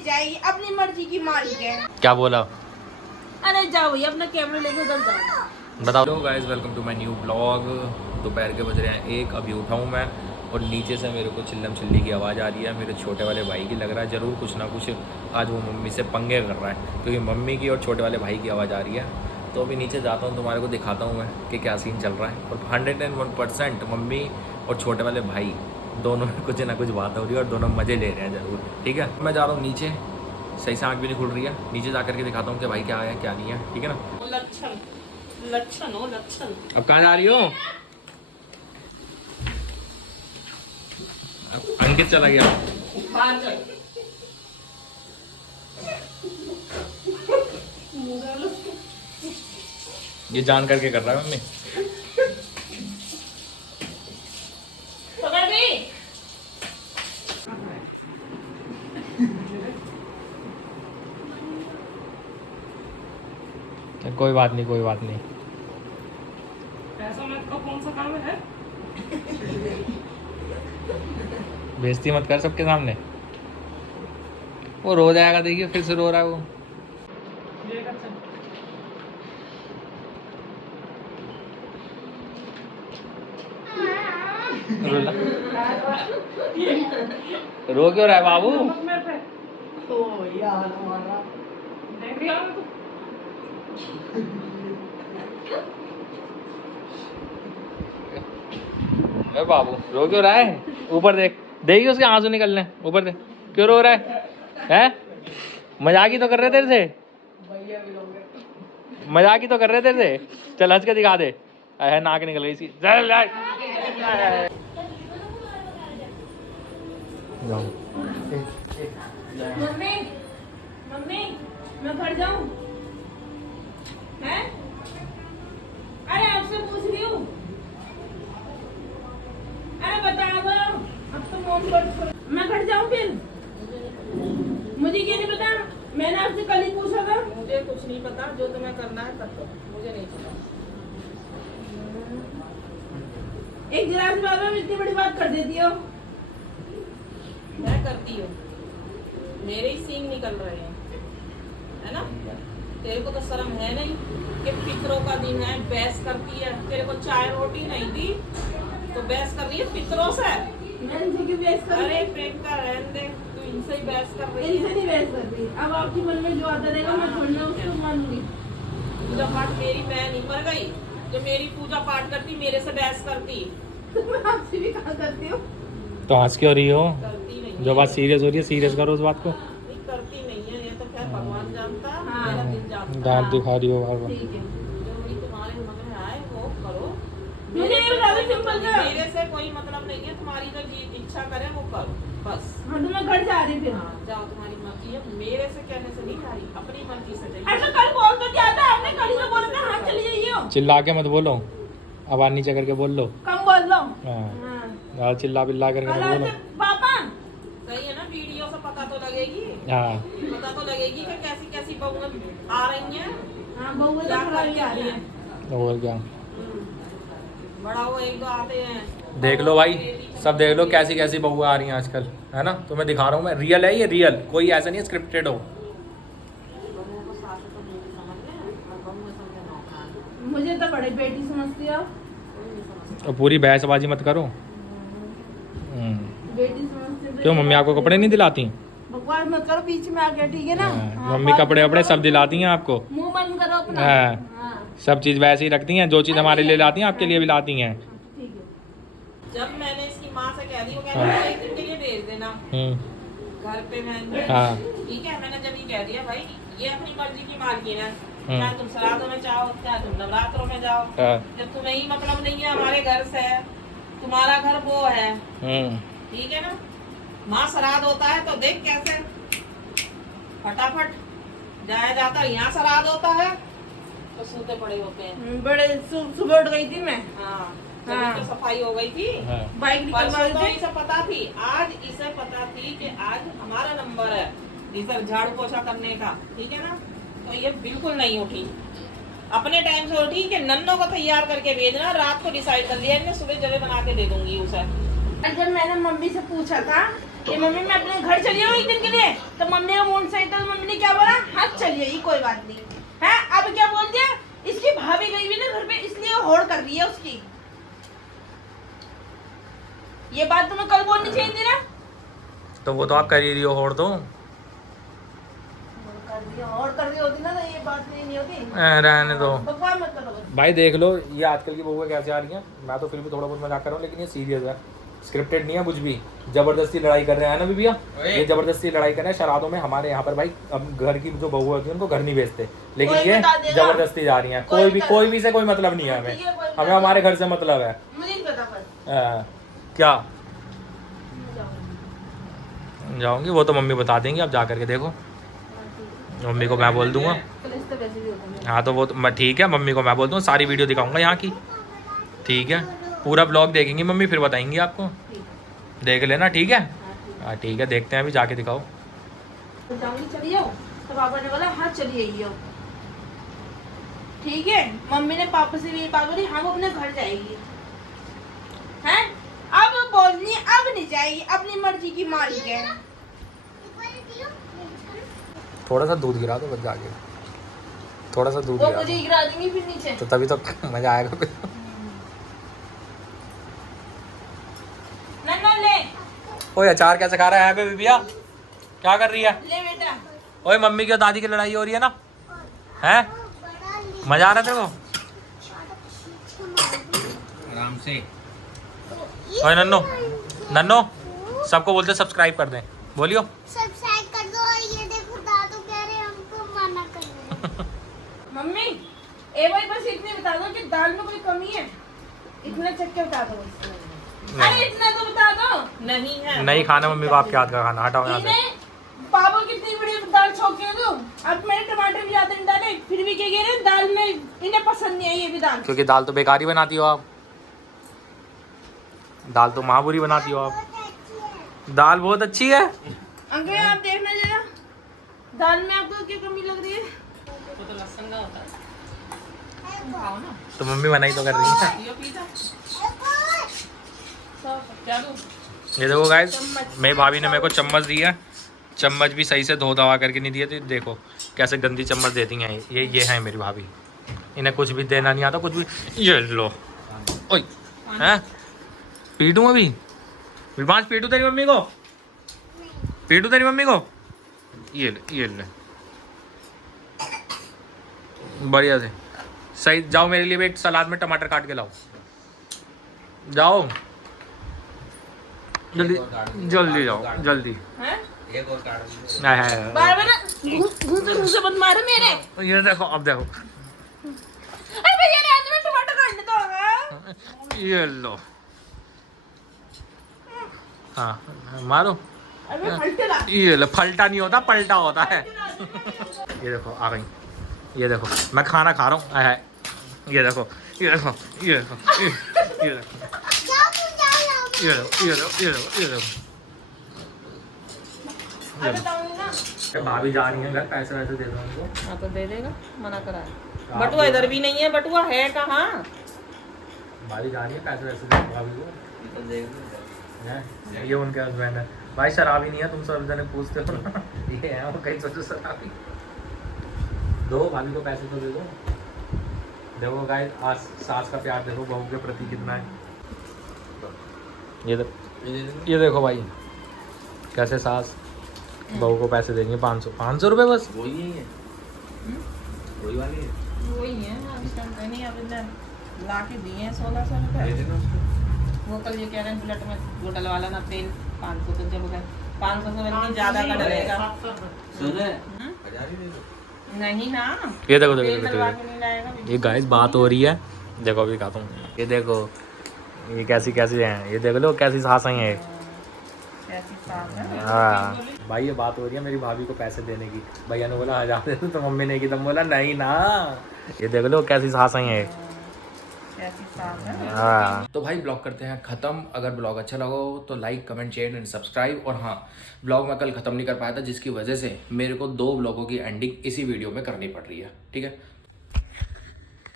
ले जाएगी, अपनी मर्जी की मालिक है। क्या बोला? अरे जाओ भैया अपना कैमरा लेके उधर जाओ। बताओ। Hello guys, welcome to my new blog. दोपहर के बज रहे हैं 1, अभी उठा हूँ मैं और नीचे से मेरे को चिल्लम चिल्ली की आवाज़ आ रही है। मेरे छोटे वाले भाई की लग रहा है ज़रूर कुछ ना कुछ आज वो मम्मी से पंगे कर रहा है, क्योंकि मम्मी की और छोटे वाले भाई की आवाज़ आ रही है। तो अभी नीचे जाता हूँ, तुम्हारे को दिखाता हूँ मैं कि क्या सीन चल रहा है। और 101% मम्मी और छोटे वाले भाई दोनों में कुछ ना कुछ बात हो रही है और दोनों मज़े ले रहे हैं ज़रूर। ठीक है, मैं जा रहा हूँ नीचे, सही से आँख भी नहीं खुल रही है। नीचे जा करके दिखाता हूँ कि भाई क्या है क्या नहीं है। ठीक है ना। लक्षण हो लक्षण। अब कहाँ जा रही हो? अंकित चला गया। ये जान करके कर रहा है मम्मी। कोई बात नहीं, कोई बात नहीं। ऐसा मत करो, कौन सा काम है? बेइज्जती मत कर सबके सामने। वो रो जाएगा, देखिए फिर से रो रहा है वो। रो क्यों रहा है बाबू? मैं बाबू रो क्यों रहा है? ऊपर देख, देखिए उसके आंसू निकलने। ऊपर देख, क्यों रो रहा है? हैं? मजाक ही तो कर रहे तेरे से, मजाक ही तो कर रहे तेरे से। चल हंस के दिखा दे। है नाक निकल गई इसकी। मम्मी मम्मी मैं घर जाऊं? हैं? अरे आपसे पूछ रही हूँ। अरे बता दो, अब तो फोन कर। मैं घर जाऊं फिर? मुझे क्या नहीं पता, मैंने आपसे कल ही पूछा था। मुझे कुछ नहीं पता, जो तुम्हें करना है कर दो, मुझे नहीं पता। एक गिलास बाद में इतनी बड़ी बात कर देती हो। मैं करती हूँ, मेरे ही सींग निकल रहे हैं, है ना? तेरे को तो शर्म है नहीं कि पितरों का दिन है, बहस करती है। तेरे को चाय रोटी नहीं दी तो बहस कर रही है पितरों से। अरे प्रियंका रहने दे, तू इनसे ही बहस कर रही है। इनसे नहीं बहस कर रही। अब आपके मन में जो आता रहेगा मैं छोड़ना उसको मानूंगी। पूजा पाठ मेरी मैं नहीं मर गई जो मेरी पूजा पाठ करती मेरे से बहस करती। मैं आपसे भी कहा करती हूँ। तो हंस क्यों रही हो? करती नहीं, जो बात सीरियस हो रही है सीरियस करो उस बात को। करती नहीं है, ये तो क्या भगवान जानता है। मेरा दिल जानता दांत दिखा रही हो बार बार। ठीक है, जो भी तुम्हारे मन में आए वो करो। मेरे से कोई मतलब नहीं है, तुम्हारी जो इच्छा करे वो करो बस। हाँ, तो मैं घर जा रही फिर। हाँ जाओ, तुम्हारी मर्जी है, मेरे से कहने से नहीं जा रही, अपनी मर्जी से जाइए। ऐसा कल बोल तो क्या था आपने? कल ही तो बोला था हाँ चली जाइए। चिल्ला के मत बोलो, आवाज नीचे करके बोल लो। कम बोल लो। हाँ, चिल्ला बिल्ला करके मत बोलो। पापा सही है ना, वीडियो से पता तो लगेगी। हाँ, पता तो लगेगी कि कैसी कैसी बहुएं आ रही हैं। हाँ बहुएं तो आ रही हैं। और क्या, बड़ा वो एक दो आते हैं। देख लो भाई, सब देख लो कैसी कैसी बहुएं आ रही हैं आजकल, है ना? तो मैं दिखा रहा हूँ, मैं रियल है ये, रियल, कोई ऐसा नहीं है स्क्रिप्टेड हो। मुझे तो बड़ी बेटी समझती हो और पूरी बहसबाजी मत करो। बेटी समझती। क्यों मम्मी आपको कपड़े नहीं दिलाती? बकवास मत करो बीच में आके, ठीक है ना? मम्मी कपड़े वपड़े सब दिलाती हैं आपको। मुंह बंद करो अपना। सब चीज वैसे ही रखती हैं, जो चीज हमारे लिए लाती हैं आपके लिए भी लाती हैं। ठीक है। जब मैंने इसकी माँ से कह दी, वो कहती है एक दिन के लिए भेज देना घर पे। मैं हाँ ठीक है, मैंने जब ये कह दिया भाई ये अपनी मर्जी की मालकिन है, चाहे तुम श्राद्धों में चाहो चाहे तुम नवरात्रों में जाओ। जब तुम्हें ही मतलब नहीं है हमारे घर से, तुम्हारा घर वो है, ठीक है ना? माँ श्राद्ध होता है तो देख कैसे फटाफट जाया जाता है। यहाँ श्राद्ध होता है तो सूते पड़े होते हैं। बड़े सुबह उठ गई थी मैं। हाँ तो सफाई हो गई थी। बाइक निकलवाई थी। इसे पता थी, आज इसे पता थी कि आज हमारा नंबर है इधर झाड़ू पोछा करने का, ठीक है ना? तो ये बिल्कुल नहीं उठी, अपने टाइम से उठी कि नन्नों को तैयार करके भेजना। रात को डिसाइड कर लिया इन्हें, सुबह जगह बना के दे दूंगी उसे। जब मैंने मम्मी से पूछा था ये मम्मी मैं अपने घर चली हूँ एक दिन के लिए, तो मम्मी का मूड सही था, तो मम्मी ने क्या बोला, हाँ चलिए ये कोई बात नहीं है। अब क्या बोल दिया, इसकी भाभी गई हुई ना घर पे, इसलिए होड़ कर रही है उसकी। ये बात तुम्हें कल बोलनी चाहिए थी ना। तो वो तो आप कर ही रही हो होड़ तो। और कर रही होती ना तो ये बात नहीं होती। रहने दो बकवास मत करो भाई। देख लो ये आजकल की बहुएं कैसे आ रही हैं। मैं तो फिर भी थोड़ा बहुत मजाक कर रहा हूँ, लेकिन ये सीरियस है, स्क्रिप्टेड नहीं है कुछ भी। जबरदस्ती लड़ाई कर रहे हैं ना भैया, ये जबरदस्ती लड़ाई कर रहे हैं शराधों में। हमारे यहाँ पर भाई अब घर की जो बहुएं होती है उनको घर नहीं भेजते, लेकिन ये जबरदस्ती जा रही हैं। कोई भी से कोई मतलब नहीं है हमें, हमें हमारे घर से मतलब है। मुझे नहीं पता क्या जाऊंगी वो तो मम्मी बता देंगी, आप जा करके देखो। मम्मी को मैं बोल दूंगा। हाँ तो वो तो मैं ठीक है, मम्मी को मैं बोल दूँगा, सारी वीडियो दिखाऊंगा यहाँ की। ठीक है, पूरा ब्लॉग देखेंगी मम्मी, फिर बताएंगी आपको, देख लेना। ठीक है हाँ ठीक है, देखते हैं अभी, जाके दिखाओ। चली जाओ तो पापा ने बोला हाँ चलिए। ठीक है, मम्मी ने पापा से भी बात बोली, हाँ वो अपने घर जाएगी। हैं अब बोलनी, अब नहीं जाएगी, अपनी मर्जी की मालिक है। थोड़ा सा दूध गिरा दो बस जाके, थोड़ा सा दूध वो मुझे गिरा देंगी फिर नीचे, तो तभी तो मजा आएगा फिर। नन्ना ले। ओए अचार कैसे खा रहा है बेबी भैया, क्या कर रही है? ले बेटा। ओए मम्मी की और दादी की लड़ाई हो रही है ना, हैं? मजा आ रहा है तेरे को? आराम से। ओए नन्नो नन्नो, सबको बोलते सब्सक्राइब कर दें, बोलियो सब्सक्राइब कर दो। और ये देखो दादू कह रहे हैं हमको मना कर रहे हैं। मम्मी ए भाई बस इतने बता दो कि दाल में कोई कमी है, इतना चक्के बता दो। अरे इतना तो बता दो। नहीं है, नहीं खाना मम्मी को आपके हाथ का खाना, हटाओ यहाँ से। पापा कितनी बड़ी दाल छोक के दो, अब मैंने टमाटर भी ज्यादा नहीं डाले, फिर भी क्या कह रहे हैं दाल में इन्हें पसंद नहीं आई ये भी दाल। क्योंकि दाल तो बेकारी बनाती हो आप, दाल तो महाबुरी बनाती हो आप। दाल बहुत अच्छी है अंकल, आप देखना जरा दाल में आपको क्या कमी लग रही है। तो लहसुन का होता है, खाओ ना। तो मम्मी बनाई तो कर रही है। ये देखो गाइस, मेरी भाभी ने मेरे को चम्मच दी है, चम्मच भी सही से धो धवा करके नहीं दिए थे। देखो कैसे गंदी चम्मच देती हैं ये है मेरी भाभी, इन्हें कुछ भी देना नहीं आता, कुछ भी। ये लो ओए हैं, पीटूं अभी विभांश, पीटू तेरी मम्मी को, पीटू तेरी मम्मी को। ये ले बढ़िया से सही। जाओ मेरे लिए भी एक सलाद में टमाटर काट के लाओ, जाओ जल्दी जल्दी जाओ जल्दी। एक और काट बार-बार घूंसे मत मारो मेरे। ये देखो, अब देखो, अरे भैया रात में टमाटर काटने दो। हाँ ये लो, हाँ मारो। अबे फलटे ला। ये लो, फलटा नहीं होता, पलटा होता है। ये देखो आ गई, ये देखो मैं खाना खा रहा हूँ है। ये देखो ये देखो ये देखो ये देखो ये देखो ये देखो ये देखो ये देखो। भाभी जा रही है घर, पैसे वैसे दे दो उनको। हाँ तो दे देगा, मना करा है। बटुआ इधर भी नहीं है, बटुआ है कहाँ? भाभी जा रही है, पैसे वैसे दे दो भाभी को। ये उनके हस्बैंड है भाई, शराबी नहीं है, तुम सब जने पूछते हो ना। ये है वो, कहीं सोचो शराबी। दो भाभी को पैसे तो दे दो। देखो गाइस, आज सास का प्यार देखो बहू के प्रति कितना है। ये देखो भाई, कैसे सास बहू को पैसे देंगे 500 रुपये बस। वही है, वही वाली है, वही है। नहीं अब ला के दिए हैं 1600 रुपये। वो कल ये कह रहे हैं बुलेट में वो डलवा लेना तेल 500, तो जब 500 से बल्कि ज्यादा का डलेगा। नहीं ना, ये देखो तेल डलवा देखो के नहीं लाएगा। ये गाइस बात हो रही है, देखो अभी दिखाता हूँ। ये देखो ये कैसी हैं, ये देख लो कैसी सास हैं ये। कैसी सास है। हाँ भाई, ये बात हो रही है मेरी भाभी को पैसे देने की। भैया ने बोला 1000 दे दो, तो मम्मी ने एकदम बोला नहीं ना। ये देख लो कैसी सास हैं ये। हाँ तो भाई ब्लॉग करते हैं ख़त्म। अगर ब्लॉग अच्छा लगा हो तो like comment share and subscribe. और हाँ, ब्लॉग मैं कल ख़त्म नहीं कर पाया था, जिसकी वजह से मेरे को 2 ब्लॉगों की एंडिंग इसी वीडियो में करनी पड़ रही है। ठीक है,